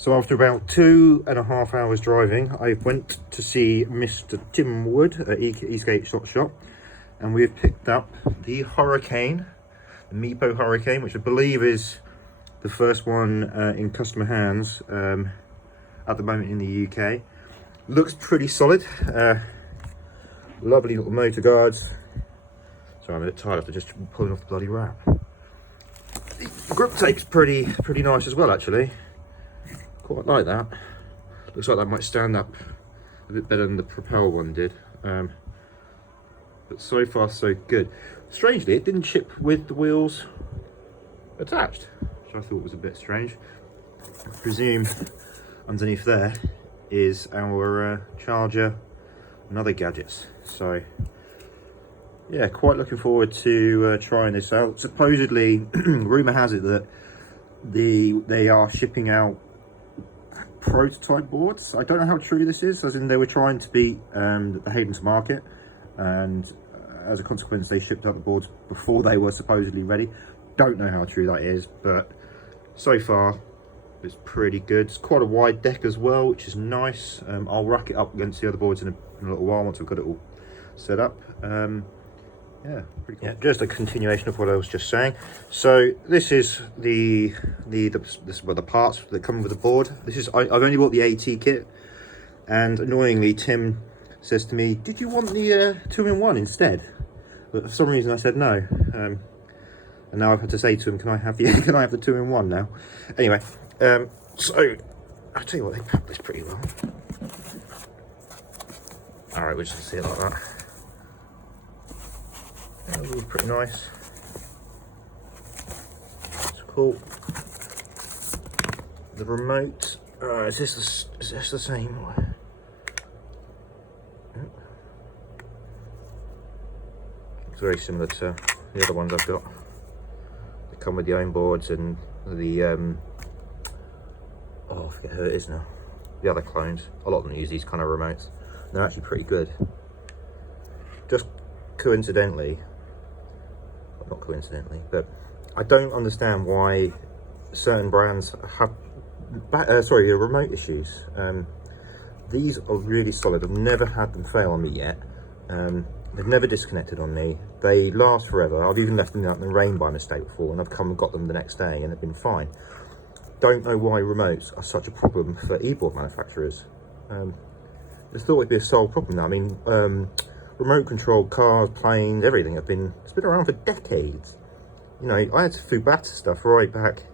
So after about 2.5 hours driving, I went to see Mr. Tim Wood at eskate.shop, and we've picked up the Hurricane, the Meepo Hurricane, which I believe is the first one in customer hands at the moment in the UK. Looks pretty solid. Lovely little motor guards. Sorry, I'm a bit tired after just pulling off the bloody wrap. The grip tape's pretty nice as well, actually. Quite like that. Looks like that might stand up a bit better than the Propel one did. But so far so good. Strangely, it didn't ship with the wheels attached, which I thought was a bit strange. I presume underneath there is our charger and other gadgets. So yeah, quite looking forward to trying this out. Supposedly, rumour has it that they are shipping out prototype boards. I don't know how true this is, as in they were trying to beat the Hadean to market, and as a consequence they shipped out the boards before they were supposedly ready. Don't know how true that is, but so far it's pretty good. It's quite a wide deck as well, which is nice. I'll rack it up against the other boards in a little while once I've got it all set up. Yeah, pretty cool. Yeah, just a continuation of what I was just saying. So this is the parts that come with the board. This is I've only bought the AT kit, and annoyingly Tim says to me, "Did you want the 2-in-1 instead?" But for some reason I said no, and now I've had to say to him, "Can I have the 2-in-1 now?" Anyway, so I'll tell you what, they packed this pretty well. All right, we'll just see it like that. That was pretty nice. It's cool. The remote, is this the same? It's very similar to the other ones I've got. They come with the own boards and the oh, I forget who it is now. The other clones. A lot of them use these kind of remotes. They're actually pretty good. Just coincidentally, not coincidentally, but I don't understand why certain brands have remote issues. These are really solid. I've never had them fail on me yet. They've never disconnected on me. They last forever. I've even left them out in the rain by mistake before, and I've come and got them the next day and they've been fine. Don't know why remotes are such a problem for e-board manufacturers. I thought it'd be a sole problem now. I mean, remote controlled cars, planes, everything it's been around for decades. You know, I had Fubata stuff right back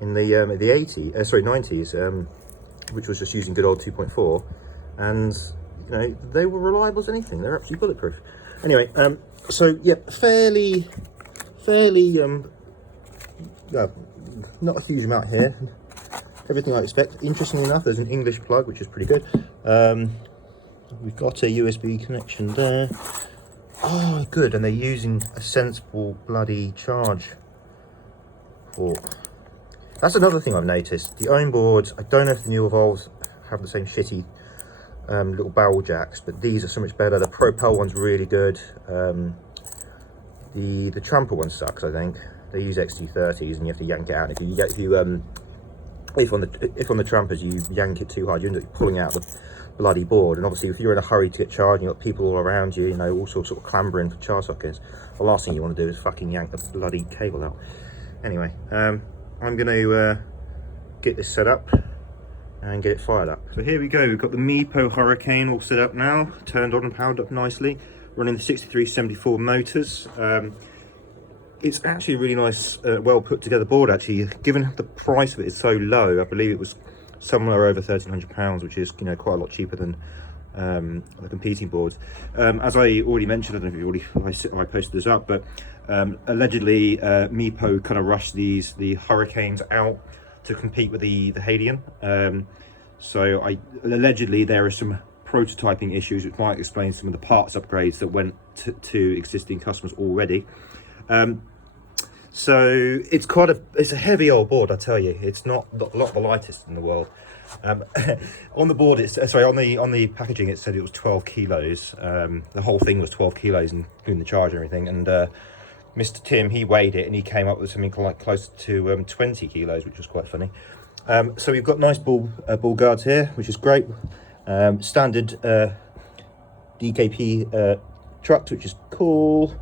in the 90s, which was just using good old 2.4, and you know, they were reliable as anything. They're absolutely bulletproof. Anyway, so yeah, fairly, not a huge amount here. Everything I expect. Interestingly enough, there's an English plug, which is pretty good. We've got a USB connection there. Oh, good. And they're using a sensible bloody charge port. That's another thing I've noticed. The own boards, I don't know if the new Evolves have the same shitty little barrel jacks, but these are so much better. The Propel one's really good. The Tramper one sucks, I think. They use XT30s and you have to yank it out. If on the Trampers you yank it too hard, you end up pulling out the bloody board. And obviously if you're in a hurry to get charged, you've got people all around you, you know, all sorts of clambering for charge sockets. The last thing you want to do is fucking yank the bloody cable out. Anyway, I'm going to get this set up and get it fired up. So here we go. We've got the Meepo Hurricane all set up now, turned on and powered up nicely, running the 6374 motors. It's actually a really nice, well put together board actually. Given the price of it is so low, I believe it was somewhere over £1,300, which is, you know, quite a lot cheaper than the competing boards. As I already mentioned, I don't know if I posted this up, but allegedly Meepo kind of rushed the Hurricanes out to compete with the Hadean. So allegedly there are some prototyping issues which might explain some of the parts upgrades that went to existing customers already. So it's it's a heavy old board, I tell you. It's not a lot of the lightest in the world. On the board, on the packaging, it said it was 12 kilos. The whole thing was 12 kilos, including the charge and everything. And Mr. Tim, he weighed it and he came up with something like close to 20 kilos, which was quite funny. So we've got nice ball guards here, which is great. Standard DKP trucks, which is cool.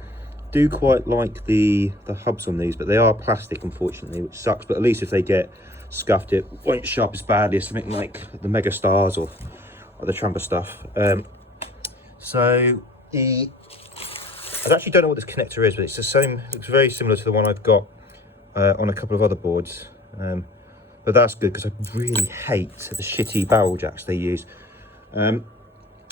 Do quite like the hubs on these, but they are plastic, unfortunately, which sucks. But at least if they get scuffed, it won't sharp as badly as something like the Mega Stars or the Tramper stuff. So I actually don't know what this connector is, but it's the same. It's very similar to the one I've got on a couple of other boards. But that's good because I really hate the shitty barrel jacks they use.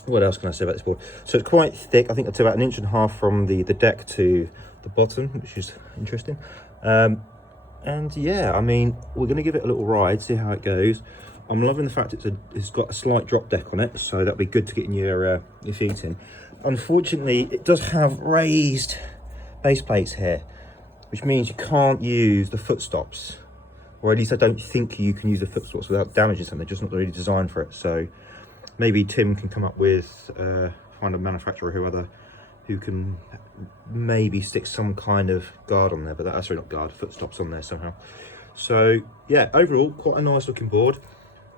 What else can I say about this board? So it's quite thick. I think it's about 1.5 inches from the deck to the bottom, which is interesting. And yeah, I mean, we're going to give it a little ride, see how it goes. I'm loving the fact it's got a slight drop deck on it, so that'll be good to get in your feet in. Unfortunately, it does have raised base plates here, which means you can't use the foot stops, or at least I don't think you can use the foot stops without damaging something. They're just not really designed for it. So maybe Tim can come up with, find a manufacturer who can maybe stick some kind of guard on there, but that's really not guard, foot stops on there somehow. So yeah, overall, quite a nice looking board.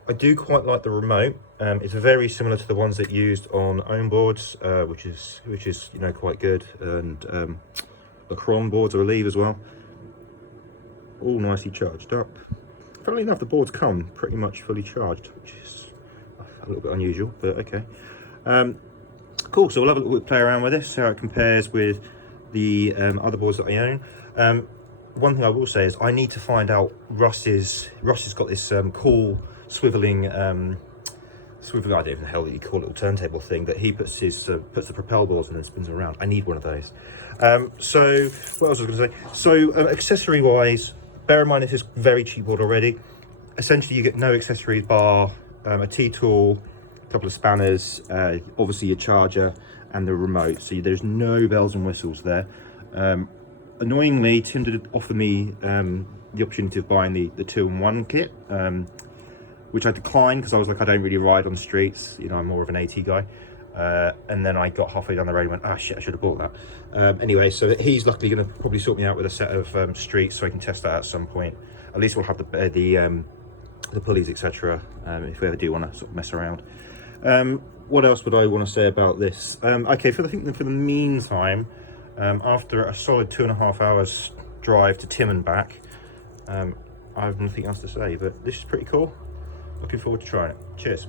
I do quite like the remote. It's very similar to the ones that used on own boards, which is you know, quite good, and the Cron boards, I believe, as well. All nicely charged up. Funnily enough, the boards come pretty much fully charged, which is a little bit unusual, but okay. Cool. So we'll have a little play around with this, see how it compares with the other boards that I own. One thing I will say is I need to find out Russ has got this cool swiveling I don't even know the hell that you call it, turntable thing that he puts the propel balls and then spins them around. I need one of those. So what else was I going to say? So accessory wise, bear in mind this is very cheap board already. Essentially you get no accessories bar a T-tool, a couple of spanners, obviously your charger and the remote. So there's no bells and whistles there. Annoyingly, Tim did offer me the opportunity of buying the 2-in-1 kit, which I declined because I was like, I don't really ride on streets, you know, I'm more of an AT guy. And then I got halfway down the road and went, ah shit, I should have bought that. Anyway, so he's luckily going to probably sort me out with a set of streets so I can test that at some point. At least we'll have the pulleys, etc. If we ever do want to sort of mess around. What else would I want to say about this? Okay, for the meantime, after a solid 2.5 hours drive to Tim and back, I have nothing else to say, but this is pretty cool. Looking forward to trying it. Cheers.